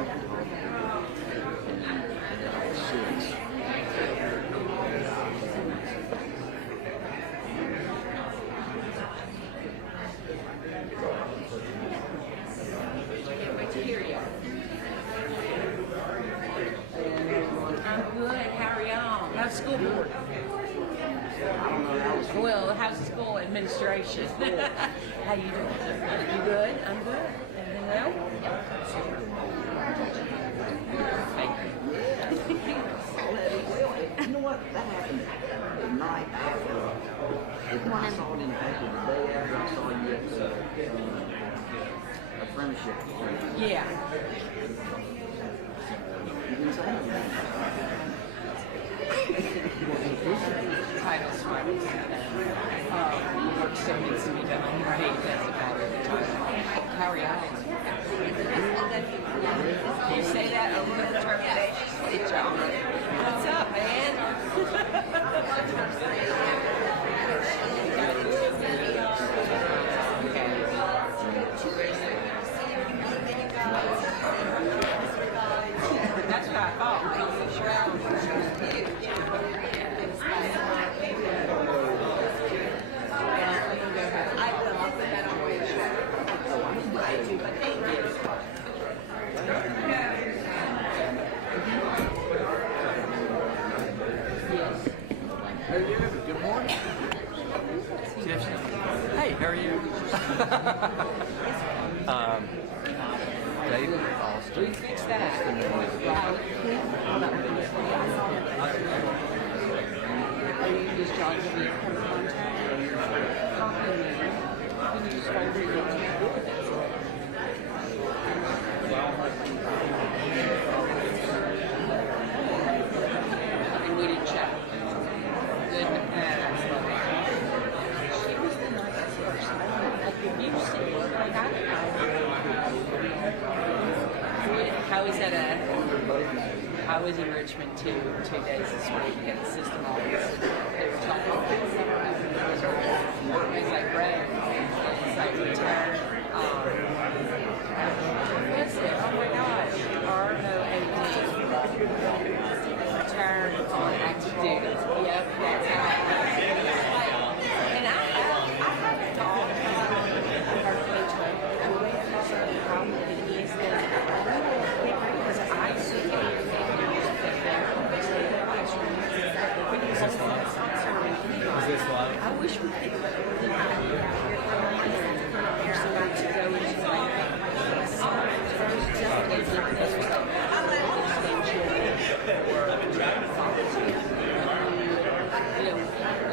I'm good. How are y'all? How's school board? Well, how's the school administration? How you doing? You good? I'm good. Anything else? You know what? That happened the night after. I saw it in the paper the day after I saw you at a friendship. Yeah. You didn't say anything. Title sweaters. Work still needs to be done. I hate that's about it. How are y'all? You say that over the termination. Good job. What's up, man? That's what I thought. I will. I'll put that on my show. I do, but thank you. Yes. Good morning. Hey, how are you? David Austin. We fixed that. Are you just trying to be contact? Copy me. Can you just hold it and we didn't chat. Good in the past. She was the nicest person. Like if you see her, like I I was in Richmond two days this week at the system office. They were talking about it. It's like Brad. It's like retired. What's it? Oh my gosh. ROAD. Retired on active duty. Yep, that's how it was. And I haven't talked about our future. I'm waiting for how it is that because I see it. Is this live? I wish we could somebody to go into like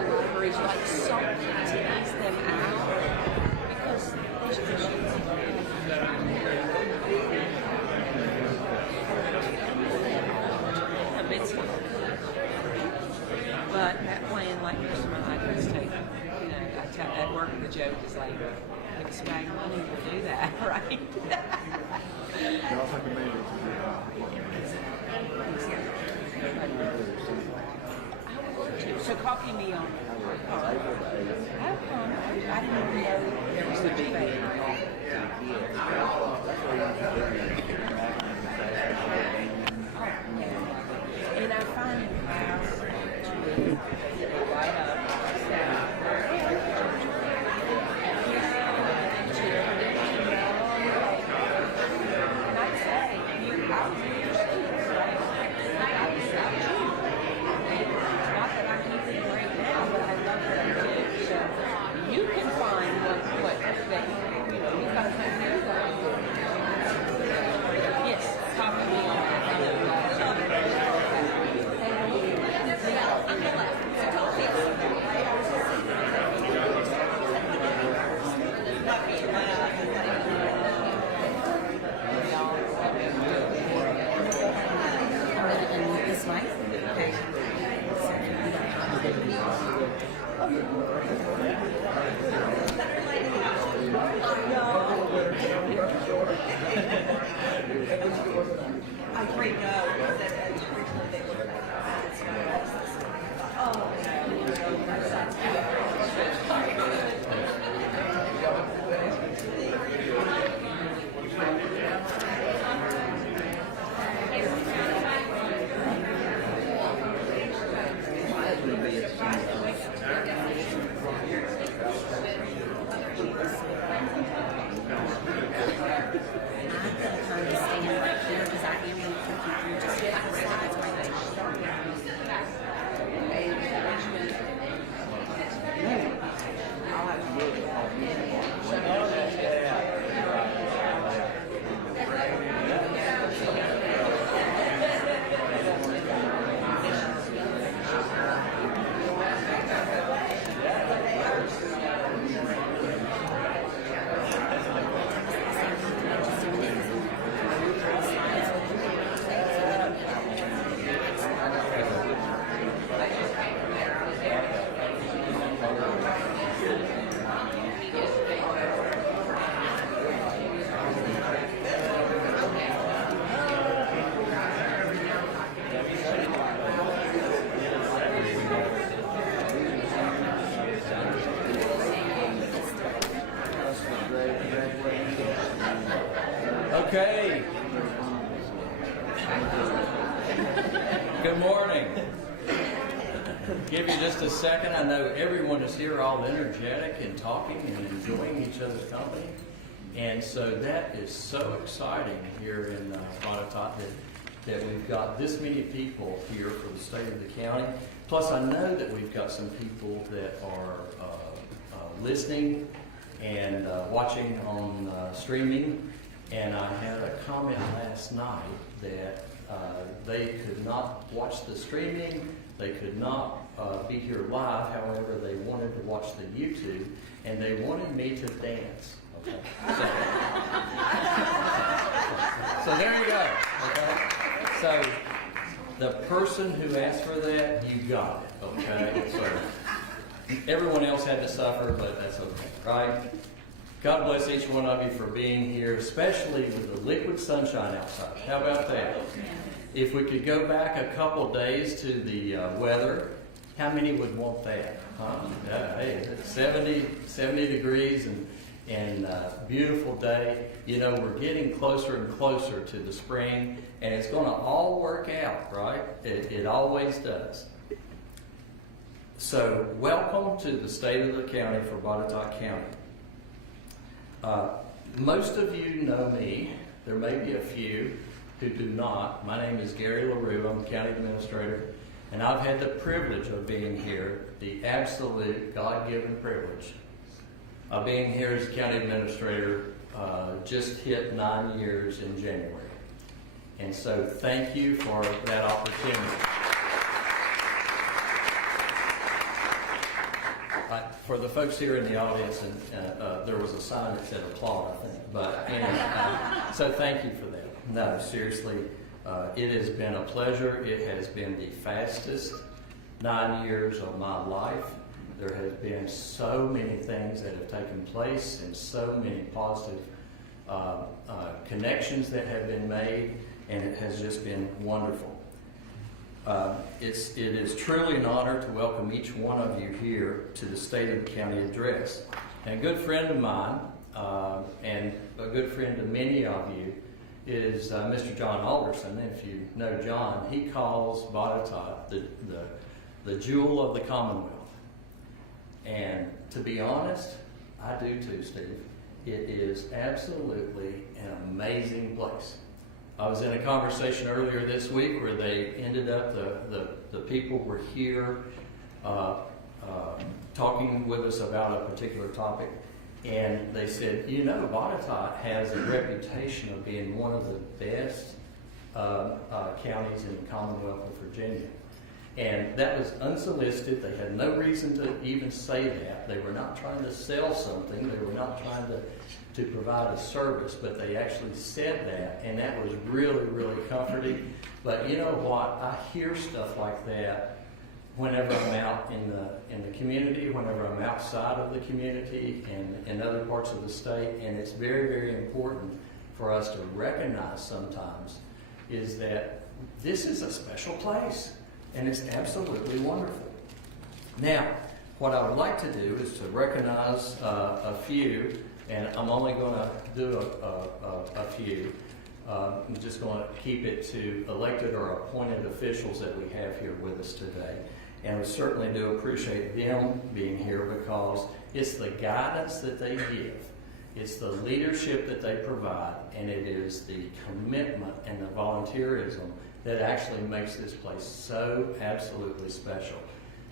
libraries like something to ease them out because but that plan, like most of my life, was taken. You know, at work, the joke is like, with a swag money, we'll do that, right? So copy me on. How come? I didn't even know there was a debate. And I find it hard to light up and I'd say, you out to your students, right? Not that I'm keeping right now, but I love what you do. So you can find what that you guys can do. Yes, copy me on that. This way? Okay. I agree, no. Okay. Good morning. Give you just a second. I know everyone is here all energetic and talking and enjoying each other's company. And so that is so exciting here in Botetourt that we've got this many people here for the state of the county. Plus, I know that we've got some people that are listening and watching on streaming. And I had a comment last night that they could not watch the streaming, they could not be here live, however they wanted to watch the YouTube, and they wanted me to dance. Okay. So there you go. Okay. So the person who asked for that, you got it. Okay. So everyone else had to suffer, but that's okay, right? God bless each one of you for being here, especially with the liquid sunshine outside. How about that? If we could go back a couple days to the weather, how many would want that? Huh? Hey, it's 70 degrees and beautiful day. You know, we're getting closer and closer to the spring, and it's going to all work out, right? It always does. So, welcome to the state of the county for Botetourt County. Most of you know me. There may be a few who do not. My name is Gary LaRue. I'm the county administrator, and I've had the privilege of being here, the absolute God-given privilege of being here as county administrator. Just hit 9 years in January. And so thank you for that opportunity. For the folks here in the audience, and there was a sign that said applaud, I think. But anyway, so thank you for that. No, seriously, it has been a pleasure. It has been the fastest 9 years of my life. There has been so many things that have taken place and so many positive connections that have been made, and it has just been wonderful. It is truly an honor to welcome each one of you here to the State of the County Address. And a good friend of mine, and a good friend to many of you, is Mr. John Alderson. If you know John, he calls Botetourt the jewel of the Commonwealth. And to be honest, I do too, Steve. It is absolutely an amazing place. I was in a conversation earlier this week where they ended up, the people were here talking with us about a particular topic, and they said, you know, Botetourt has a reputation of being one of the best counties in the Commonwealth of Virginia. And that was unsolicited. They had no reason to even say that. They were not trying to sell something. They were not trying to provide a service, but they actually said that, and that was really, really comforting. But you know what? I hear stuff like that whenever I'm out in the community, whenever I'm outside of the community and in other parts of the state, and it's very, very important for us to recognize sometimes is that this is a special place, and it's absolutely wonderful. Now, what I would like to do is to recognize a few. And I'm only going to do a few. I'm just going to keep it to elected or appointed officials that we have here with us today. And we certainly do appreciate them being here because it's the guidance that they give. It's the leadership that they provide. And it is the commitment and the volunteerism that actually makes this place so absolutely special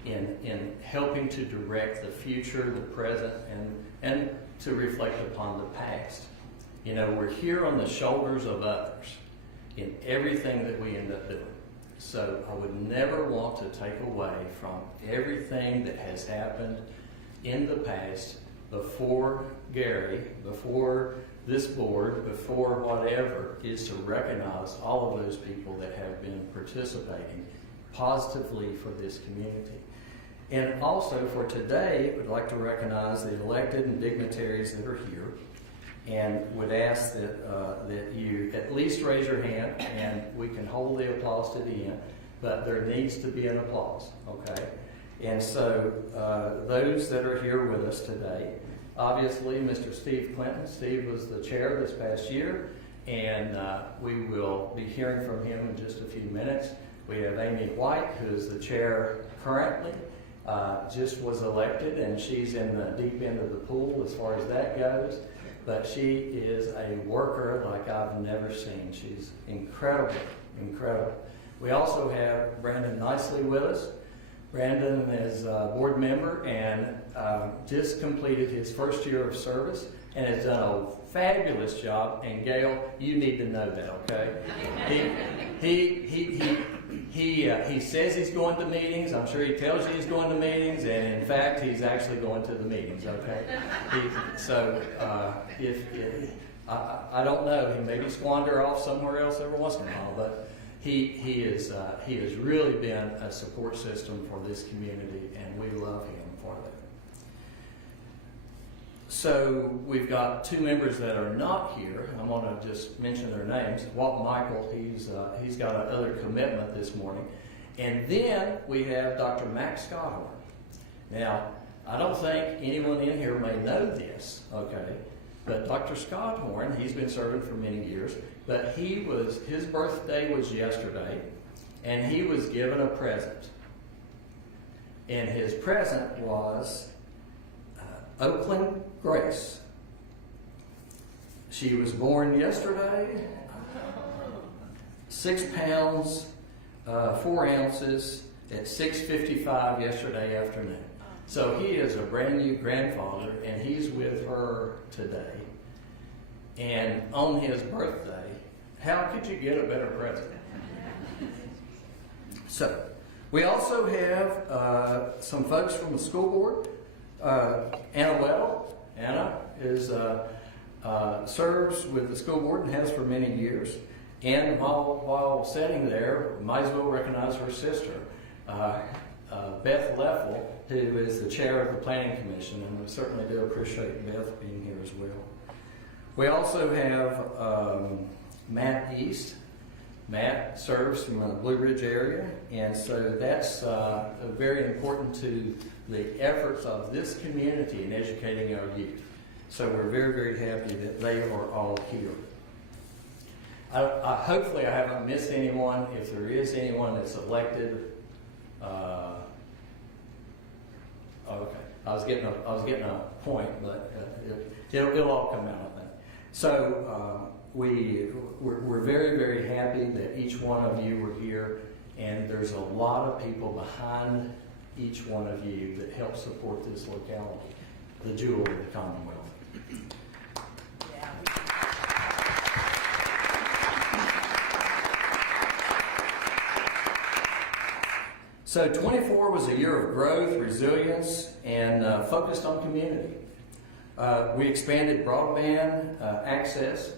in helping to direct the future, the present, and to reflect upon the past. You know, we're here on the shoulders of others in everything that we end up doing. So I would never want to take away from everything that has happened in the past before Gary, before this board, before whatever, is to recognize all of those people that have been participating positively for this community. And also for today, we'd like to recognize the elected and dignitaries that are here, and would ask that you at least raise your hand, and we can hold the applause to the end, but there needs to be an applause, okay? And so those that are here with us today, obviously Mr. Steve Clinton. Steve was the chair this past year, and we will be hearing from him in just a few minutes. We have Amy White, who is the chair currently, just was elected, and she's in the deep end of the pool as far as that goes. But she is a worker like I've never seen. She's incredible, incredible. We also have Brandon Nicely with us. Brandon is a board member and just completed his first year of service and has done a fabulous job. And Gail, you need to know that, okay? He says he's going to meetings. I'm sure he tells you he's going to meetings, and in fact, he's actually going to the meetings. Okay, I don't know, he maybe squander off somewhere else every once in a while, but he has really been a support system for this community, and we love him for that. So we've got two members that are not here. I'm going to just mention their names. Walt Michael, he's got another commitment this morning. And then we have Dr. Max Scotthorn. Now, I don't think anyone in here may know this, okay? But Dr. Scotthorn, he's been serving for many years, but his birthday was yesterday, and he was given a present. And his present was Oakland Grace. She was born yesterday, 6 pounds, 4 ounces at 6:55 yesterday afternoon. So he is a brand new grandfather, and he's with her today. And on his birthday, how could you get a better present? So we also have some folks from the school board. Anna Weddle. Anna serves with the school board and has for many years. And while sitting there, might as well recognize her sister, Beth Leffel, who is the chair of the Planning Commission, and we certainly do appreciate Beth being here as well. We also have Matt East. Matt serves from the Blue Ridge area, and so that's very important to the efforts of this community in educating our youth. So we're very, very happy that they are all here. Hopefully I haven't missed anyone. If there is anyone that's elected, okay, I was getting a point, but it'll all come out, I think. So we're very, very happy that each one of you were here, and there's a lot of people behind each one of you that help support this locality, the jewel of the Commonwealth. So 24 was a year of growth, resilience, and focused on community. We expanded broadband access.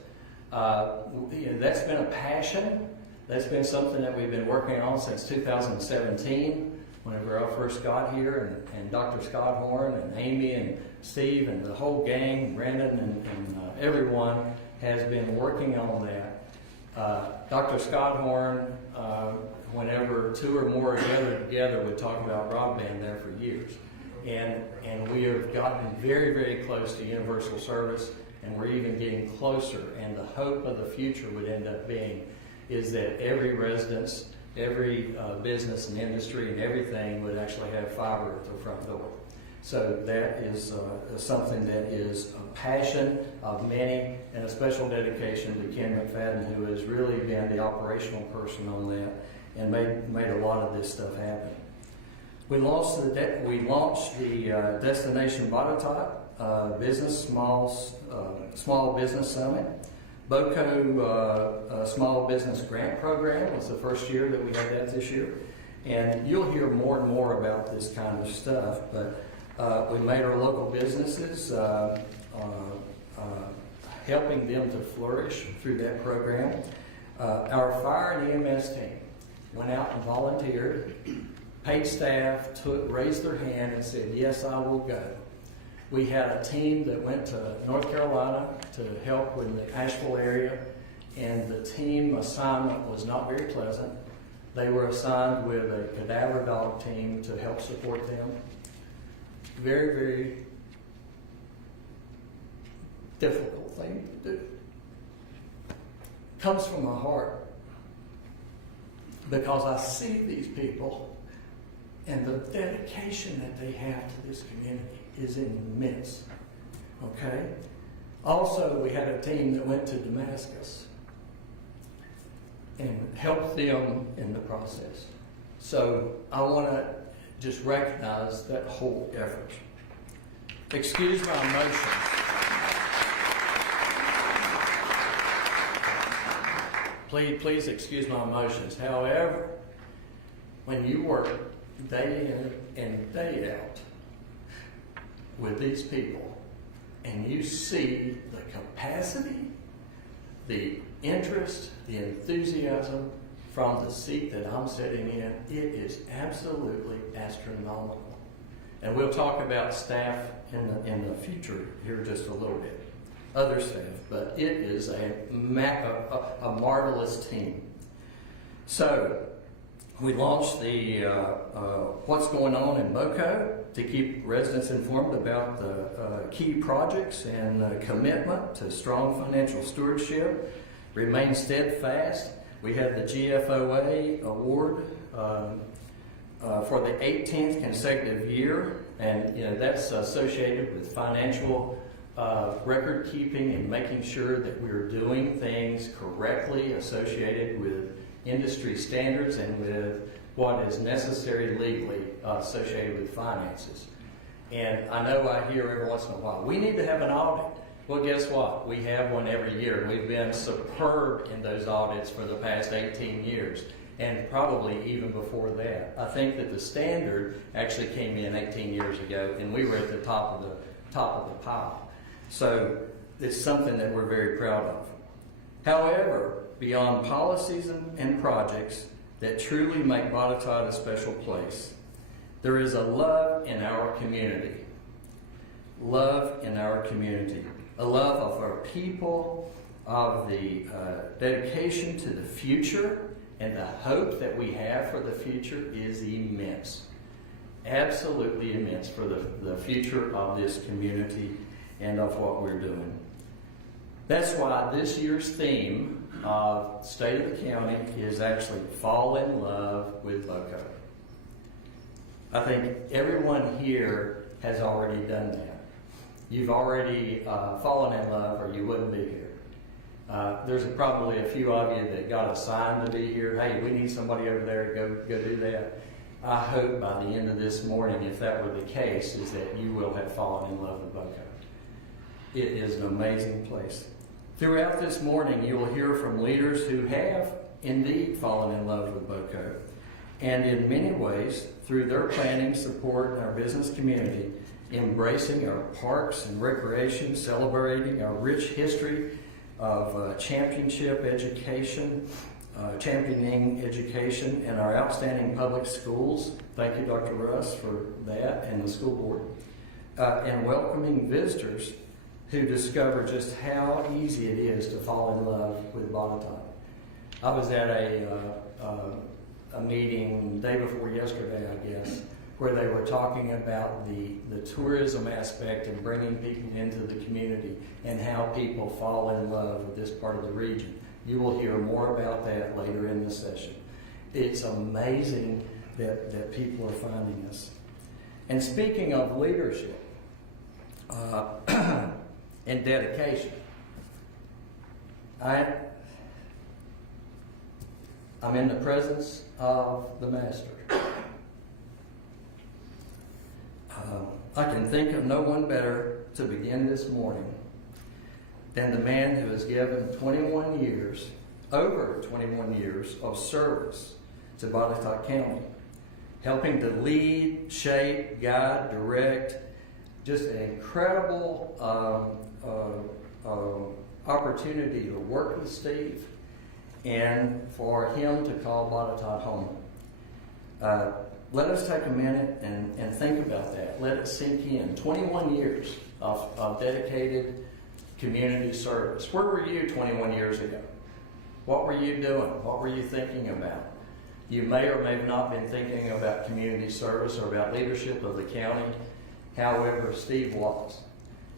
That's been a passion. That's been something that we've been working on since 2017, whenever I first got here, and Dr. Scotthorn and Amy and Steve and the whole gang, Brandon and everyone has been working on that. Dr. Scotthorn, whenever two or more gathered together, would talk about broadband there for years. And we have gotten very, very close to universal service, and we're even getting closer. And the hope of the future would end up being is that every residence, every business and industry and everything would actually have fiber at the front door. So that is something that is a passion of many, and a special dedication to Ken McFadden, who has really been the operational person on that and made a lot of this stuff happen. We launched the Destination Botetourt Small Business Summit. BOCO Small Business Grant Program was the first year that we had that this year. And you'll hear more and more about this kind of stuff, but we made our local businesses, helping them to flourish through that program. Our fire and EMS team went out and volunteered. Paid staff raised their hand and said, yes, I will go. We had a team that went to North Carolina to help in the Asheville area, and the team assignment was not very pleasant. They were assigned with a cadaver dog team to help support them. Very, very difficult thing to do. comes from my heart because I see these people and the dedication that they have to this community is immense. Okay? Also, we had a team that went to Damascus and helped them in the process. So I want to just recognize that whole effort. Excuse my emotions. Please excuse my emotions. However, when you work day in and day out with these people and you see the capacity, the interest, the enthusiasm from the seat that I'm sitting in, it is absolutely astronomical. And we'll talk about staff in the future here just a little bit, other staff, but it is a marvelous team. So we launched the What's Going On in Boco to keep residents informed about the key projects and the commitment to strong financial stewardship. Remain steadfast. We had the GFOA award for the 18th consecutive year, and that's associated with financial record keeping and making sure that we're doing things correctly, associated with industry standards and with what is necessary legally associated with finances. And I know I hear every once in a while, we need to have an audit. Well, guess what? We have one every year. We've been superb in those audits for the past 18 years, and probably even before that. I think that the standard actually came in 18 years ago, and we were at the top of the pile. So it's something that we're very proud of. However, beyond policies and projects that truly make Botetourt a special place, there is a love in our community. Love in our community. A love of our people, of the dedication to the future, and the hope that we have for the future is immense. Absolutely immense for the future of this community and of what we're doing. That's why this year's theme of State of the County is actually Fall in Love with Boco. I think everyone here has already done that. You've already fallen in love or you wouldn't be here. There's probably a few of you that got assigned to be here. Hey, we need somebody over there to go do that. I hope by the end of this morning, if that were the case, is that you will have fallen in love with Boco. It is an amazing place. Throughout this morning, you will hear from leaders who have indeed fallen in love with Boco, and in many ways, through their planning, support, and our business community, embracing our parks and recreation, celebrating our rich history of championship education, championing education, and our outstanding public schools. Thank you, Dr. Russ, for that, and the school board. And welcoming visitors who discover just how easy it is to fall in love with Botetourt. I was at a meeting day before yesterday, I guess, where they were talking about the tourism aspect and bringing people into the community and how people fall in love with this part of the region. You will hear more about that later in the session. It's amazing that people are finding us. And speaking of leadership and dedication, I'm in the presence of the Master. I can think of no one better to begin this morning than the man who has given 21 years, over 21 years of service to Botetourt County, helping to lead, shape, guide, direct, just an incredible opportunity to work with Steve and for him to call Botetourt home. Let us take a minute and think about that. Let it sink in. 21 years of dedicated community service. Where were you 21 years ago? What were you doing? What were you thinking about? You may or may have not been thinking about community service or about leadership of the county. However, Steve was,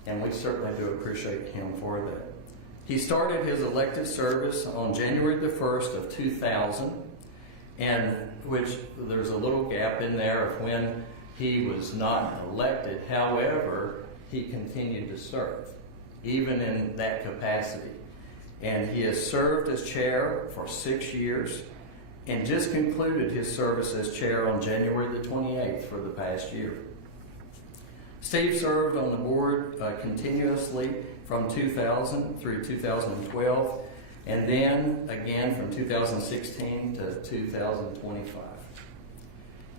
and we certainly do appreciate him for that. He started his elective service on January the 1st of 2000, and which there's a little gap in there of when he was not elected. However, he continued to serve, even in that capacity. And he has served as chair for 6 years and just concluded his service as chair on January the 28th for the past year. Steve served on the board continuously from 2000 through 2012, and then again from 2016 to 2025.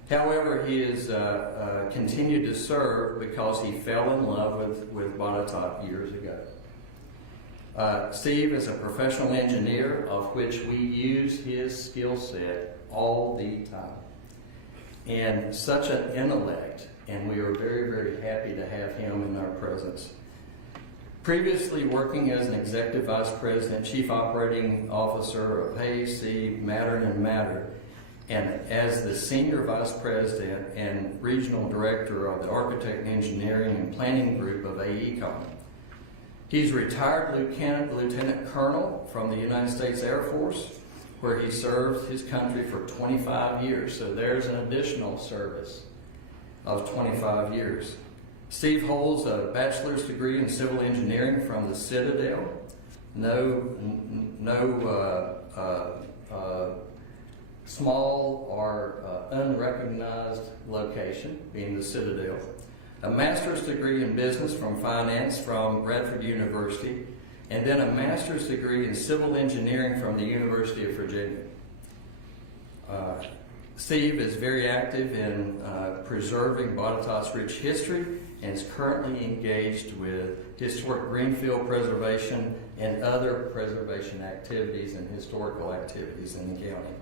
However, he has continued to serve because he fell in love with Botetourt years ago. Steve is a professional engineer, of which we use his skill set all the time. And such an intellect, and we are very, very happy to have him in our presence. Previously working as an executive vice president, chief operating officer of Hayes, Mattern and Matter, and as the senior vice president and regional director of the architect engineering and planning group of AECOM. He's retired lieutenant colonel from the United States Air Force, where he served his country for 25 years. So there's an additional service of 25 years. Steve holds a bachelor's degree in civil engineering from the Citadel. No small or unrecognized location, being the Citadel. A master's degree in business from finance from Bradford University, and then a master's degree in civil engineering from the University of Virginia. Steve is very active in preserving Botetourt's rich history and is currently engaged with historic greenfield preservation and other preservation activities and historical activities in the county.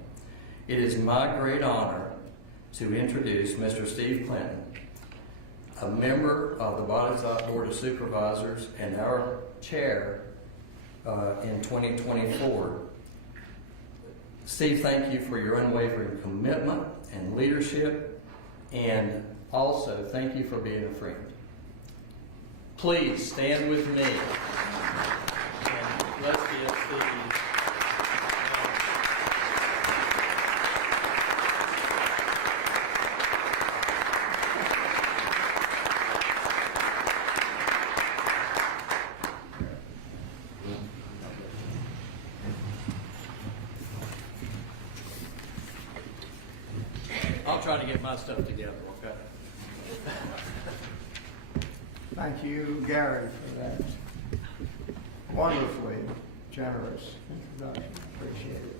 It is my great honor to introduce Mr. Steve Clinton, a member of the Botetourt Board of Supervisors and our chair in 2024. Steve, thank you for your unwavering commitment and leadership, and also thank you for being a friend. Please stand with me, and let's give Steve. I'll try to get my stuff together, okay? Thank you, Gary, for that wonderfully generous introduction. Appreciate it.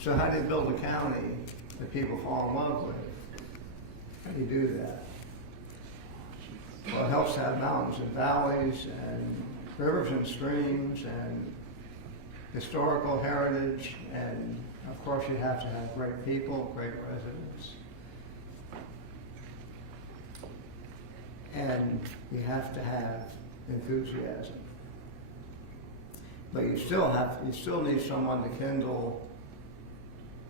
So how do you build a county that people fall in love with? How do you do that? Well, it helps to have mountains and valleys and rivers and streams and historical heritage, and of course you have to have great people, great residents. And you have to have enthusiasm. But you still need someone to kindle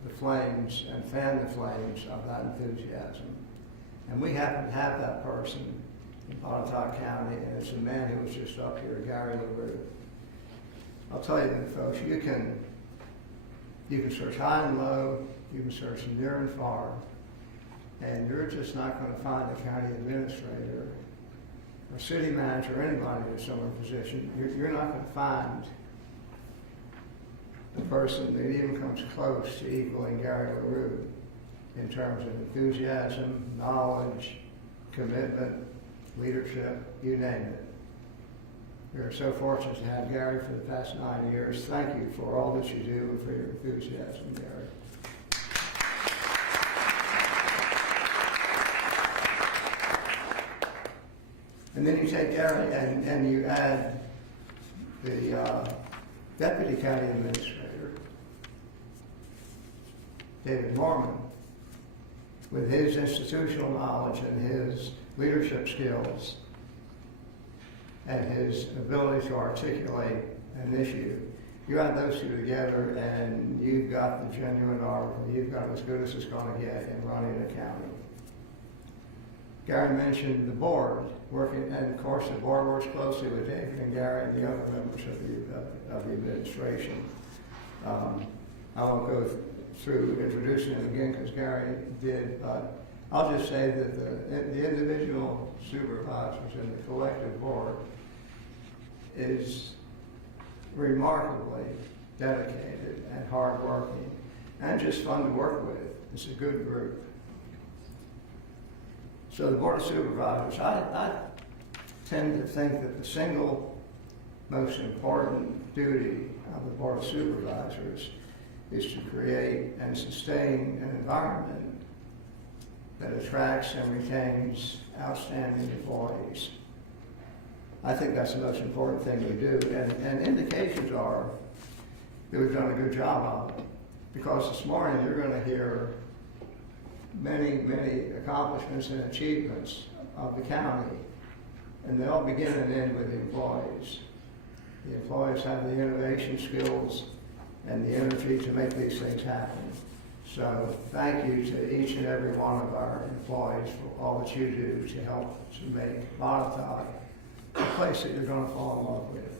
the flames and fan the flames of that enthusiasm. And we happen to have that person in Botetourt County, and it's a man who was just up here, Gary LaRue. I'll tell you, folks, you can search high and low, you can search near and far, and you're just not going to find a county administrator or city manager or anybody in a similar position. You're not going to find the person that even comes close to equaling Gary LaRue in terms of enthusiasm, knowledge, commitment, leadership, you name it. We are so fortunate to have Gary for the past 9 years. Thank you for all that you do and for your enthusiasm, Gary. And then you take Gary and you add the Deputy County Administrator, David Mormon, with his institutional knowledge and his leadership skills and his ability to articulate an issue. You add those two together and you've got the genuine oracle. You've got as good as it's going to get in running a county. Gary mentioned the board working, and of course the board works closely with David and Gary and the other members of the administration. I won't go through introducing them again because Gary did, but I'll just say that the individual supervisors and the collective board is remarkably dedicated and hardworking and just fun to work with. It's a good group. So the Board of Supervisors, I tend to think that the single most important duty of the Board of Supervisors is to create and sustain an environment that attracts and retains outstanding employees. I think that's the most important thing we do, and indications are that we've done a good job of it. Because this morning you're going to hear many, many accomplishments and achievements of the county, and they all begin and end with the employees. The employees have the innovation skills and the energy to make these things happen. So thank you to each and every one of our employees for all that you do to help to make Botetourt a place that you're going to fall in love with.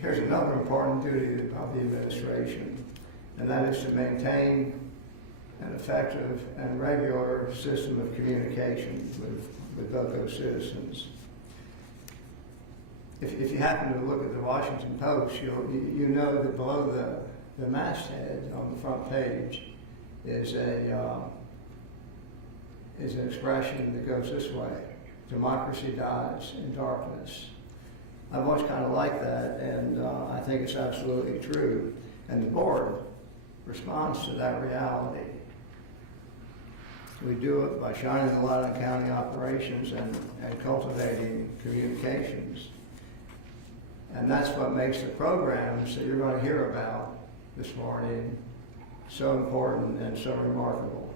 Here's another important duty of the administration, and that is to maintain an effective and regular system of communication with BOCO citizens. If you happen to look at the Washington Post, you know that below the masthead on the front page is an expression that goes this way: democracy dies in darkness. I've always kind of liked that, and I think it's absolutely true. And the board responds to that reality. We do it by shining the light on county operations and cultivating communications. And that's what makes the programs that you're going to hear about this morning so important and so remarkable.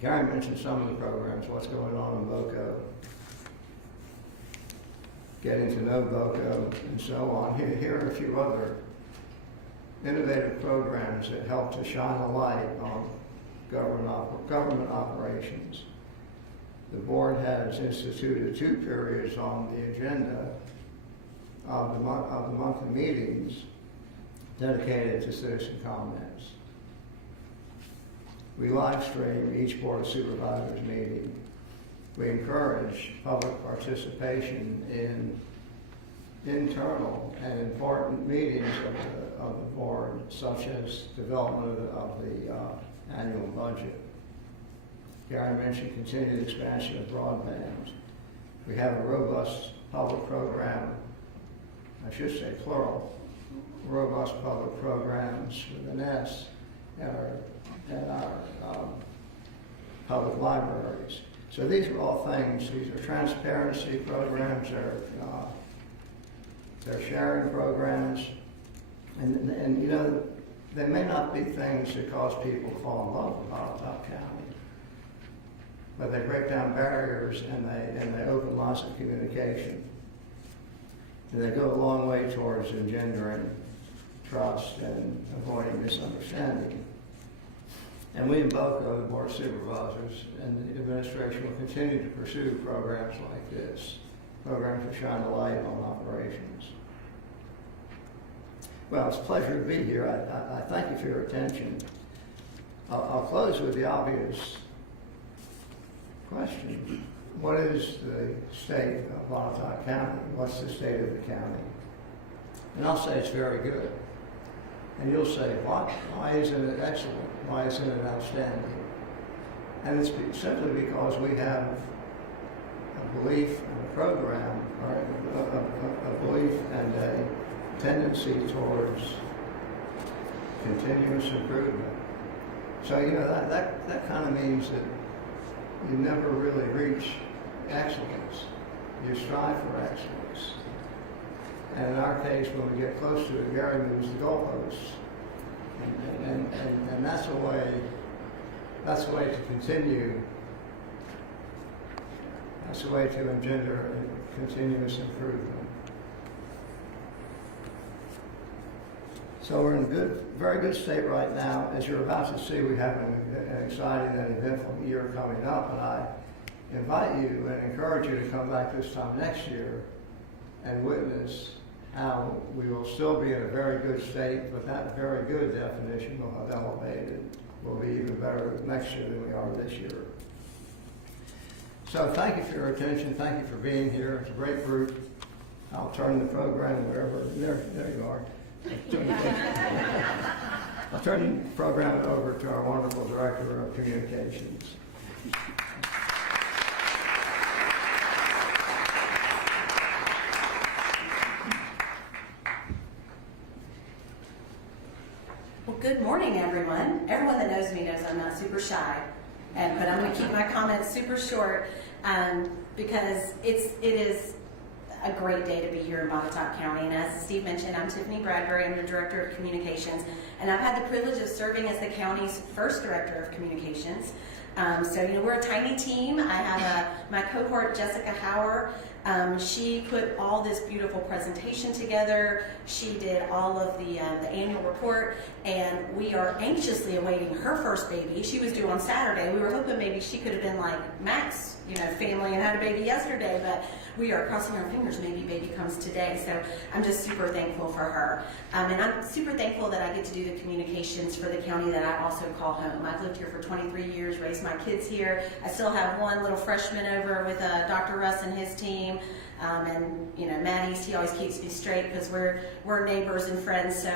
Gary mentioned some of the programs, what's going on in BOCO, getting to know BOCO, and so on. Here are a few other innovative programs that help to shine a light on government operations. The board has instituted 2 periods on the agenda of the monthly meetings dedicated to citizen comments. We live stream each Board of Supervisors meeting. We encourage public participation in internal and important meetings of the board, such as development of the annual budget. Gary mentioned continued expansion of broadband. We have a robust public program, I should say plural, robust public programs with an S at our public libraries. So these are all things, these are transparency programs, they're sharing programs, and you know, they may not be things that cause people to fall in love with Botetourt County, but they break down barriers and they open lots of communication. And they go a long way towards engendering trust and avoiding misunderstanding. And we in BOCO, the Board of Supervisors, and the administration will continue to pursue programs like this, programs that shine a light on operations. Well, it's a pleasure to be here. I thank you for your attention. I'll close with the obvious question. What is the state of Botetourt County? What's the state of the county? And I'll say it's very good. And you'll say, what? Why isn't it excellent? Why isn't it outstanding? And it's simply because we have a belief and a program, or a belief and a tendency towards continuous improvement. So, you know, that kind of means that you never really reach excellence. You strive for excellence. And in our case, when we get close to it, Gary moves the goalposts. And that's a way to continue, that's a way to engender continuous improvement. So we're in a good, very good state right now. As you're about to see, we have an exciting and eventful year coming up, and I invite you and encourage you to come back this time next year and witness how we will still be in a very good state, but that very good definition will have elevated. We'll be even better next year than we are this year. So thank you for your attention. Thank you for being here. It's a great group. I'll turn the program wherever. There you are. I'll turn the program over to our wonderful Director of Communications. Well, good morning, everyone. Everyone that knows me knows I'm not super shy, but I'm going to keep my comments super short because it is a great day to be here in Botetourt County. And as Steve mentioned, I'm Tiffany Bradbury. I'm the Director of Communications, and I've had the privilege of serving as the county's first Director of Communications. So, we're a tiny team. I have my cohort, Jessica Hauer. She put all this beautiful presentation together. She did all of the annual report, and we are anxiously awaiting her first baby. She was due on Saturday. We were hoping maybe she could have been like Max, family, and had a baby yesterday, but we are crossing our fingers. Maybe baby comes today. So I'm just super thankful for her. And I'm super thankful that I get to do the communications for the county that I also call home. I've lived here for 23 years, raised my kids here. I still have one little freshman over with Dr. Russ and his team. And Maddie's, he always keeps me straight because we're neighbors and friends. So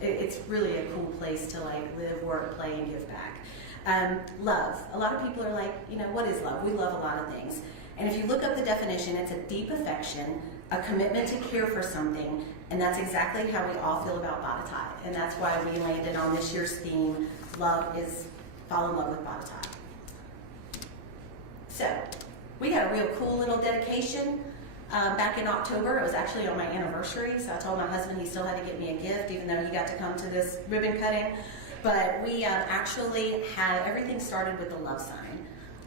it's really a cool place to live, work, play, and give back. Love. A lot of people are like, what is love? We love a lot of things. And if you look up the definition, it's a deep affection, a commitment to care for something, and that's exactly how we all feel about Botetourt. And that's why we landed on this year's theme, Fall in Love with Botetourt. So, we got a real cool little dedication back in October. It was actually on my anniversary, so I told my husband he still had to get me a gift, even though he got to come to this ribbon cutting. But we actually had everything started with the love sign.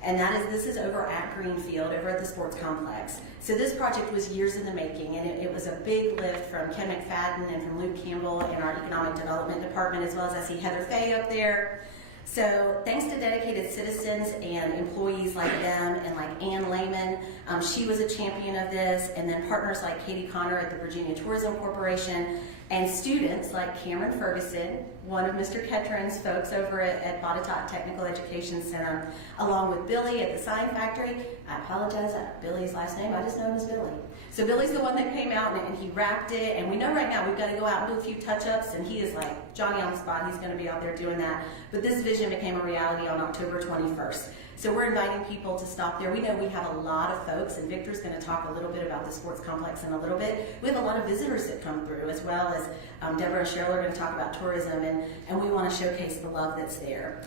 And this is over at Greenfield, over at the sports complex. So this project was years in the making, and it was a big lift from Ken McFadden and from Luke Campbell in our economic development department, as well as I see Heather Fay up there. So thanks to dedicated citizens and employees like them and like Ann Lehman, she was a champion of this, and then partners like Katie Connor at the Virginia Tourism Corporation, and students like Cameron Ferguson, one of Mr. Ketron's folks over at Botetourt Technical Education Center, along with Billy at the Sign Factory. I apologize, Billy's last name, I just know him as Billy. So Billy's the one that came out and he wrapped it, and we know right now we've got to go out and do a few touch-ups, and he is like Johnny on the spot. He's going to be out there doing that. But this vision became a reality on October 21st. So we're inviting people to stop there. We know we have a lot of folks, and Victor's going to talk a little bit about the sports complex in a little bit. We have a lot of visitors that come through, as well as Deborah and Cheryl are going to talk about tourism, and we want to showcase the love that's there.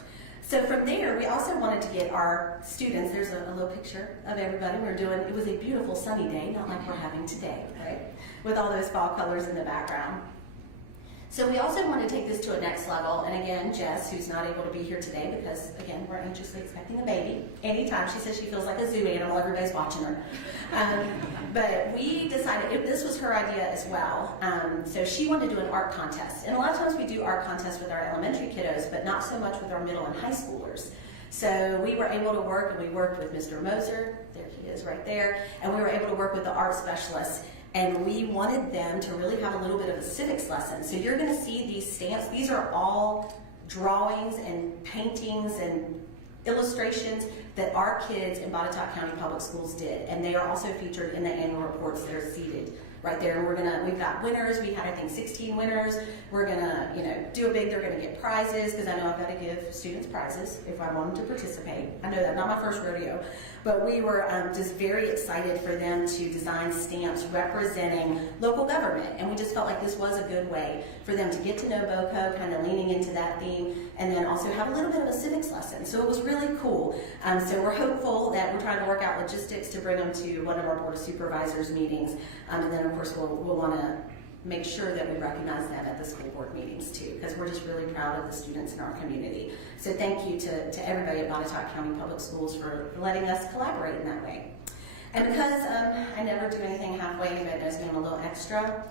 So from there, we also wanted to get our students, there's a little picture of everybody. It was a beautiful sunny day, not like we're having today, right? With all those fall colors in the background. So we also want to take this to a next level, and again, Jess, who's not able to be here today because, again, we're anxiously expecting a baby. Anytime she says she feels like a zoo animal, everybody's watching her. But we decided, this was her idea as well, so she wanted to do an art contest. And a lot of times we do art contests with our elementary kiddos, but not so much with our middle and high schoolers. So we were able to work, and we worked with Mr. Moser, there he is right there, and we were able to work with the art specialists. And we wanted them to really have a little bit of a civics lesson. So you're going to see these stamps. These are all drawings and paintings and illustrations that our kids in Botetourt County Public Schools did. And they are also featured in the annual reports that are seated right there. And we've got winners. We had, I think, 16 winners. We're gonna, do it big. They're gonna get prizes, because I know I've got to give students prizes if I want them to participate. I know that's not my first rodeo, but we were just very excited for them to design stamps representing local government. And we just felt like this was a good way for them to get to know BOCO, kind of leaning into that theme, and then also have a little bit of a civics lesson. So it was really cool. So we're hopeful that we're trying to work out logistics to bring them to one of our Board of Supervisors meetings. And then, of course, we'll want to make sure that we recognize them at the school board meetings, too, because we're just really proud of the students in our community. So thank you to everybody at Botetourt County Public Schools for letting us collaborate in that way. And because I never do anything halfway, anybody knows me, I'm a little extra,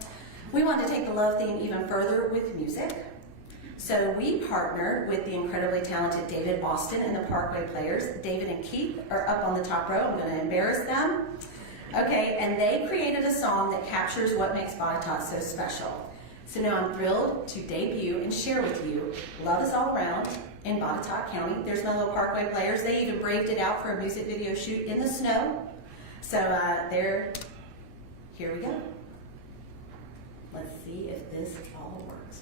We wanted to take the love theme even further with music. So we partnered with the incredibly talented David Austin and the Parkway Players. David and Keith are up on the top row. I'm going to embarrass them. Okay, and they created a song that captures what makes Botetourt so special. So now I'm thrilled to debut and share with you Love Is All Around in Botetourt County. There's my little Parkway Players. They even braved it out for a music video shoot in the snow. So here we go. Let's see if this all works.